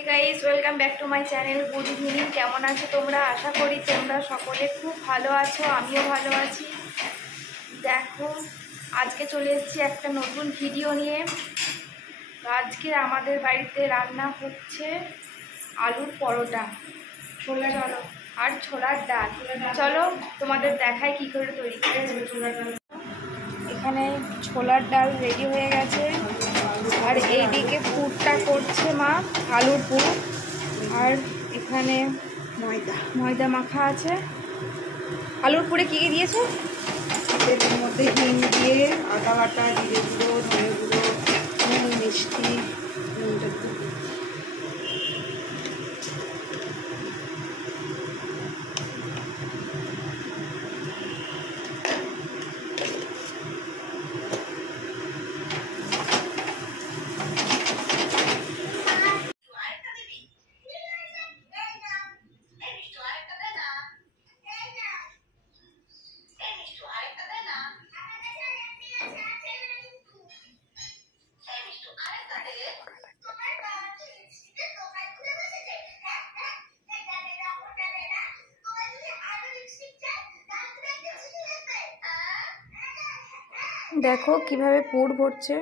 Hey guys welcome back to my channel good evening. केमन आछो तोमरा? आशा करी तोमरा सकले खूब भालो आछो, आमिও भालो आছি। देखो आज के चले एसेছি একটা নতুন ভিডিও নিয়ে। আজকে আমাদের বাড়িতে রান্না হচ্ছে আলুর পরোটা, আর ছোলার ডাল। চলো তোমাদের দেখাই কি করে তৈরি করছি। এখানে ছোলার ডাল রেডি হয়ে গেছে, আর এইদিকে পুরটা করছে মা, আলুর পুর। আর এখানে ময়দা মাখা আছে। আলুর পুরে কী কী দিয়েছো? এর মধ্যে হিং দিয়ে, আদা বাটা, জিরে গুঁড়ো, ধনে গুঁড়ো, নুন, মিষ্টি, দেখো কিভাবে পুর ভরছে।